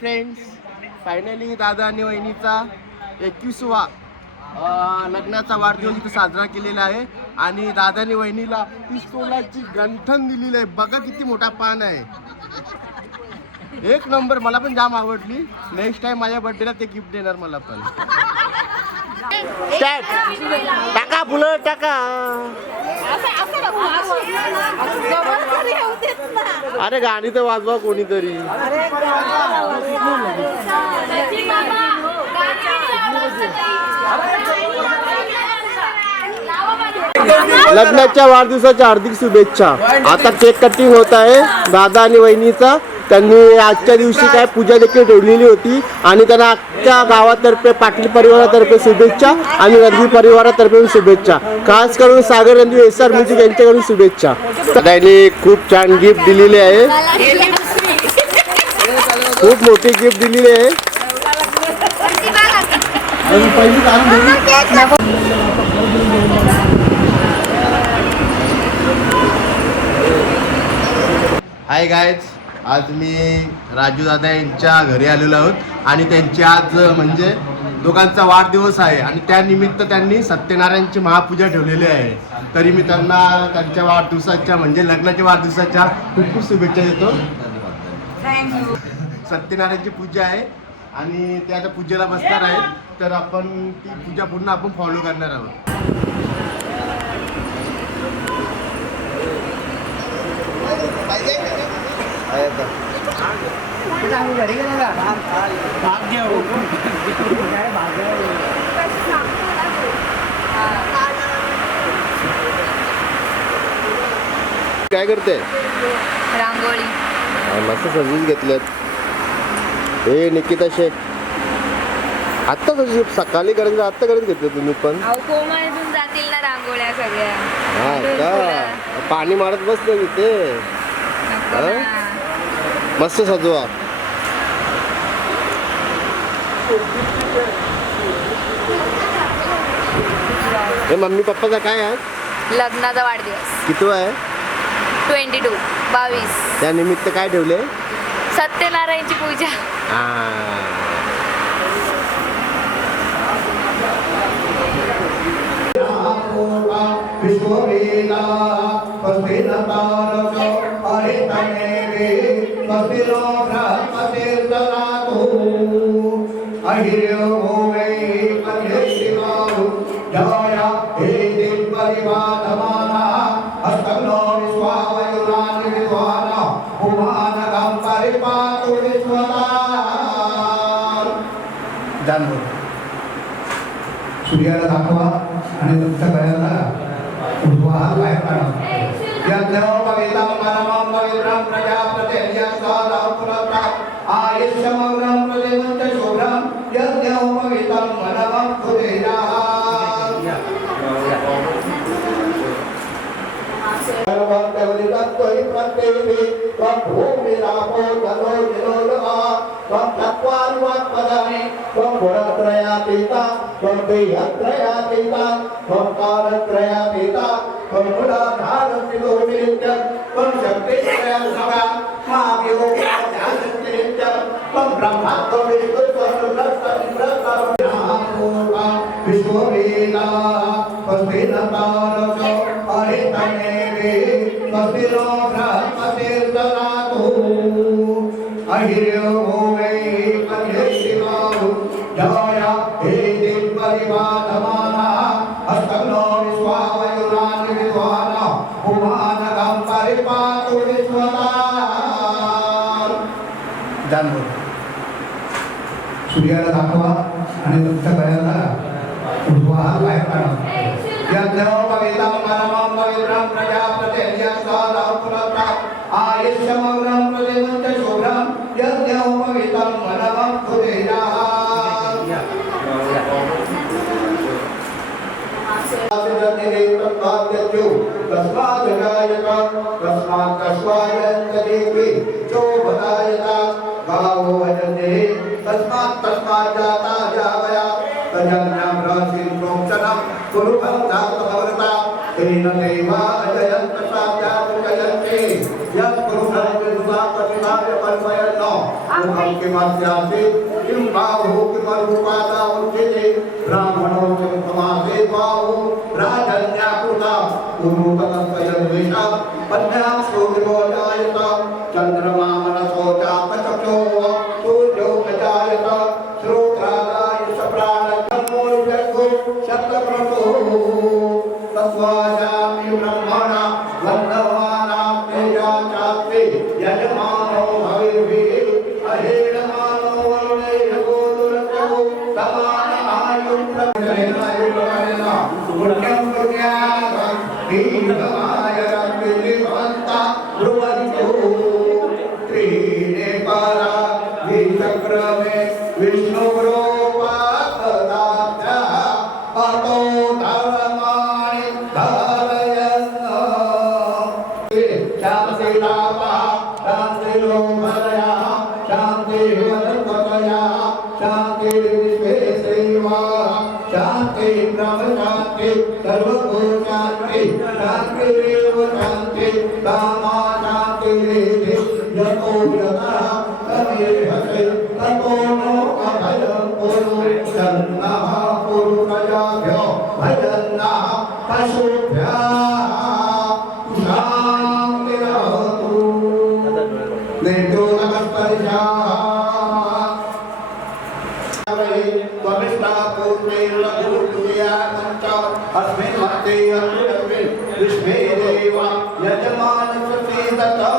Friends, finally दादा आणि वहिनीचा 21वा लग्नाचा वाढदिवस इथे साजरा केलेला आहे आणि दादानी वहिनीला पिस्तोलाची गंठन दिलेली आहे. बघा किती मोठा पान आहे, एक नंबर. मला पण जाम आवडली. नेक्स्ट टाइम माझ्या बर्थडेला ते गिफ्ट देणार मला पण. टाका फुलं टाका. अरे गाणी तर वाजवा कोणीतरी. लग्नाच्या वाढदिवसाच्या हार्दिक शुभेच्छा. आता केक कटिंग होत आहे दादा आणि वहिनीचा. त्यांनी आजच्या दिवशी काय पूजा देखील ठेवलेली होती आणि त्यांना अख्ख्या गावातर्फे, पाटील परिवारातर्फे शुभेच्छा आणि रणजी परिवारातर्फे शुभेच्छा. खास करून सागर रणजी एसआर म्युझिक यांच्याकडून शुभेच्छा. दादांनी खूप छान गिफ्ट दिलेली आहे, खूप मोठी गिफ्ट दिलेली आहे. हाय गायज, आज मी राजू दादा यांच्या घरी आलेलो आहोत आणि त्यांची आज म्हणजे दोघांचा वाढदिवस आहे आणि त्यानिमित्त त्यांनी सत्यनारायणची महापूजा ठेवलेली आहे. तरी मी त्यांना त्यांच्या वाढदिवसाच्या म्हणजे लग्नाच्या वाढदिवसाच्या खूप खूप शुभेच्छा देतो. सत्यनारायणची पूजा आहे आणि ते आता पूजेला बसणार आहेत, तर आपण ती पूजा पूर्ण आपण फॉलो करणार आहोत. काय करते? रांगोळी. मस्त सजवून घेतल्यात. हे निकिता शेख आत्ता कशी सकाळी करायचं, आत्ता करत घेतलं तुम्ही पण? कोमळून जातील ना रांगोळ्या सगळ्या. हा का? पाणी मारत बसलं तिथे. मस्त सजवा. हे मम्मी पप्पाचा काय आहे? लग्नाचा वाढदिवस. किती आहे? 22. त्या निमित्त काय ठेवले? सत्यनारायणची पूजा. सूर्याला दाखवा आणि तुमच्या गळ्याला उजवा हात बाहेर काढा. सूर्याला दाखवा आणि तुमच्या गळ्याला उजवा हात बाहेर काढा. मत्स्यासे किं बाहो किमरूपादा उच्यते ब्राह्मणो समासे बाहो राजन्याकृता उरुतमस्तयद्वेषा पद्भ्यां सूर्यो जायत चन्द्रमा मनसो चापचक्षो सूर्यो अजायत श्रोत्रादाय सप्राणो जगो शतक्रतो तस्वाजामि ब्रह्मणा वन्दमाना तेजा चास्ते यजमानो हविर्भिः अहेडमानो वरुणैः गोदुरतो समान आयुः प्रजनयन पुण्यं पुण्यागं दीर्घमाय रत्निभवन्ता ब्रुवन्तु त्रीणे परा विचक्रमे विष्णुरूपात्मदाभ्यः अतो धर्माणि धारयन् शान्तिलाभः शान्तिलोभदयः शान्तिर्वदर्पतयः शान्तिर्विश्वेशैवा शान्तिः ब्रह्मशान्तिः सर्वभूतशान्तिः शान्तिरेव शान्तिः कामा शान्तिरेधि यतो यतः तमेहते ततो नो अभयं कुरु तन्नः कुरु प्रजाभ्यो भजन्नः पशुभ्यः शान्तिरवतु नेत्रो नमस्परिशाः अस्मिन् मत्ते अस्मिन् विश्वे देव यजमानस्य तथा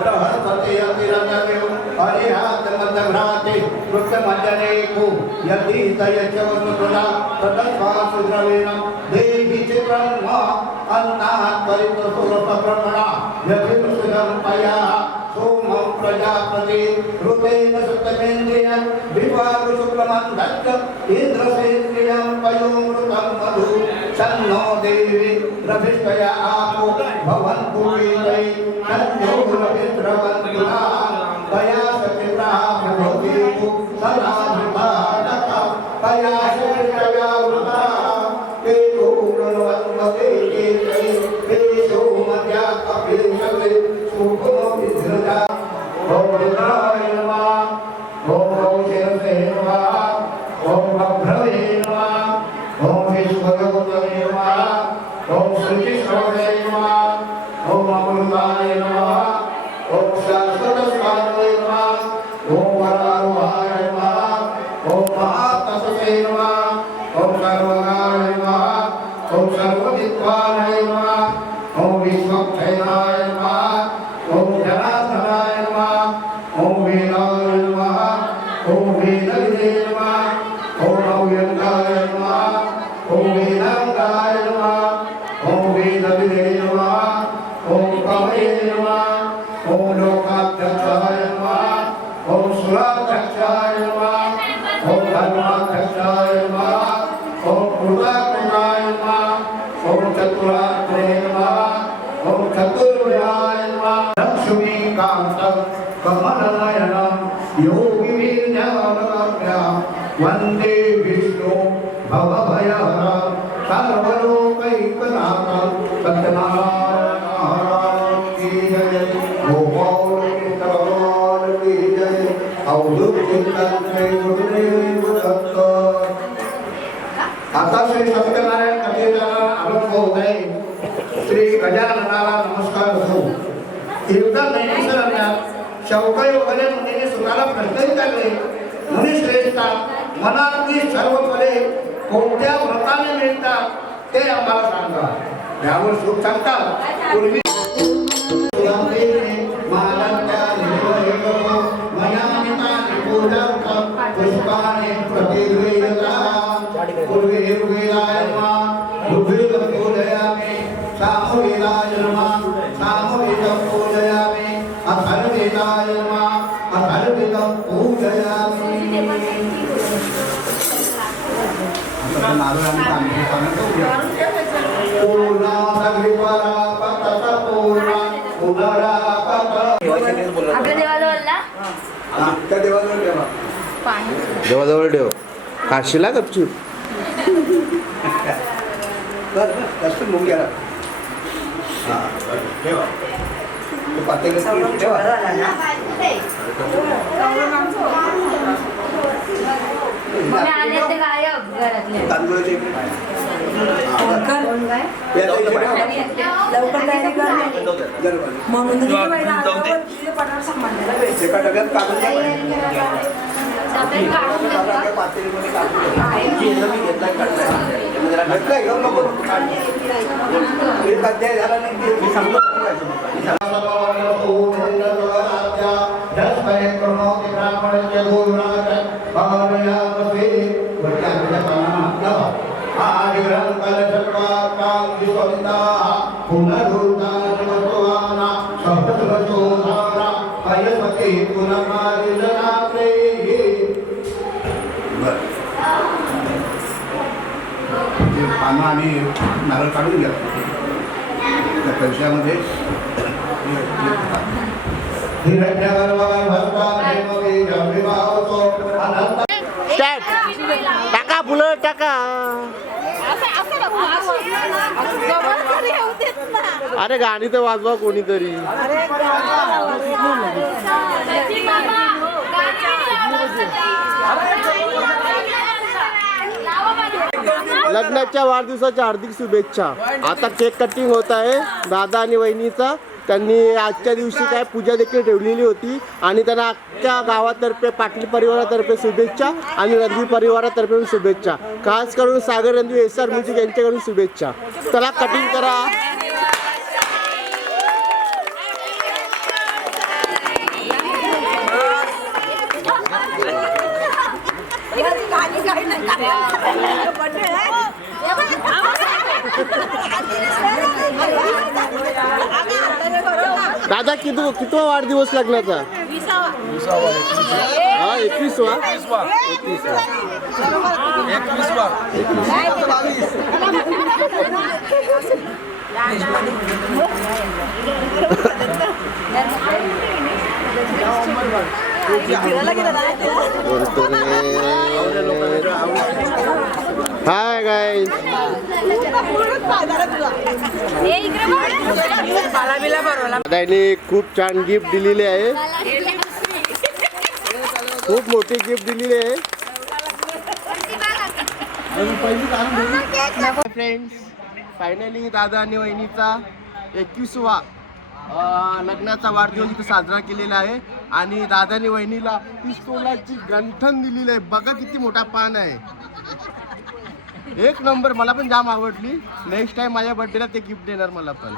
बृहस्पति अतिरजयो हरिहातमदभ्राते कृष्णमजनेको यदि तयचवसुला तदस्वासुद्रवेण देहि चित्रम् अन्नात् परितसुरसप्रमणा यदि प्रसुरं पया सोमं प्रजापति ऋतेन सुतमेन्द्रियं विभागुशुक्रमन्धश्च इन्द्रसेन्द्रियं पयोमृतं मधु सन्नो देवी रभिष्टया आपो भवन्तु वीरै सन्यो रविद्रवन्तिना तया सचित्रः भवतीतु सदा भृताडका तया शरीरया वृता तेषु गुणवन्वते केतै तेषु मध्या कपिलशते सुखमविधृता ॐ रुद्राय नमः ॐ शिरसे नमः ॐ बभ्रवे नमः ॐ विश्वगौतमे नमः ॐ श्रीकृष्णाय नमः ॐ अमृताय नमः ॐ शाश्वतस्थानाय नमः ॐ वरारोहाय नमः ॐ महातपसे नमः ॐ सर्वगाय नमः ॐ सर्वविद्वानाय नमः ॐ विश्वक्षयनाय नमः ॐ जनार्दनाय नमः ॐ वेदाय नमः ॐ वेदविदे नमः ॐ अव्यक्ताय नमः ॐ वेदांगाय नमः ॐ वेदविदे नमः ॐ कवये नमः ॐ लोकाध्यक्षाय नमः ॐ सुराध्यक्षाय नमः ॐ धर्माध्यक्षाय नमः ॐ कृताकृताय नमः ॐ चतुरात्रे नमः ॐ चतुर्भुजाय नमः लक्ष्मीकान्त कमलनयनं योगिवीर्यवरम्यं वन्दे विष्णु भवभयहरं सर्वलोकैकनाथं सत्यनारायण महाराज की जय गोपाल की जय अवधूत चिंतन श्री गुरुदेव दत्त। आता श्री सत्यनारायण कथेचा आरंभ होत आहे। श्री गजाननाला नमस्कार असो। कीर्तन नैमिषारण्यात शौकयोगाने मुनीने सुताला प्रश्न विचारले, मुनिश्रेष्ठा मनातली सर्व फले कोणत्या व्रताने मिळतात ते आम्हाला सांगा। यावर सुख सांगतात पूर्वी पुष्पाने प्रतिगृह्यता पूर्वे ऋग्वेदाय नमः ऋग्वेदं पूजयामि सामवेदाय नमः सामवेदं पूजयामि अथर्ववेदाय नमः अथर्ववेदं पूजयामि। पूर्णा सगळीपरा पतत पूर्णा पुनरापत आपल्या देवाजवळ ना त्या देवाजवळ ठेवा, पाणी देवाजवळ ठेव, काशीला गपचूप. जास्त मुंग्या ठेवा. मम्मी आले ते गायब घरातले लवकर तयारी कर म्हणून एका डब्यात काढून द्या. घेतलाय, घेऊन नको. एक अध्याय झाला नाही की मी सांगतो. पानं आणि नारळ काढून घ्या त्या कलशामध्ये स्टार्ट. टाका फुलं टाका. अरे गाणी तर वाजवा कोणीतरी. लग्नाच्या वाढदिवसाच्या हार्दिक शुभेच्छा. आता केक कटिंग होत आहे दादा आणि वहिनीचा. त्यांनी आजच्या दिवशी काय पूजा देखील ठेवलेली होती आणि त्यांना अख्ख्या गावातर्फे पाटील परिवारातर्फे शुभेच्छा आणि रणवी परिवारातर्फे शुभेच्छा. खास करून सागर रणवी SR म्युझिक यांच्याकडून शुभेच्छा. चला कटिंग करा. दादा कितवा वाढदिवस लग्नाचा? 21वा. Hi guys. दादाने खूप छान गिफ्ट दिलेली आहे. खूप मोठी गिफ्ट दिलेली आहे. फ्रेंड्स, फायनली दादा आणि वहिनीचा 21वा लग्नाचा वाढदिवस इथे साजरा केलेला आहे आणि दादानी वहिनीला पिस्तोलाची गंठन दिलेली आहे. बघा किती मोठा पान आहे. एक नंबर. मला पण जाम आवडली. नेक्स्ट टाइम माझ्या बर्थडेला ते गिफ्ट देणार मला पण.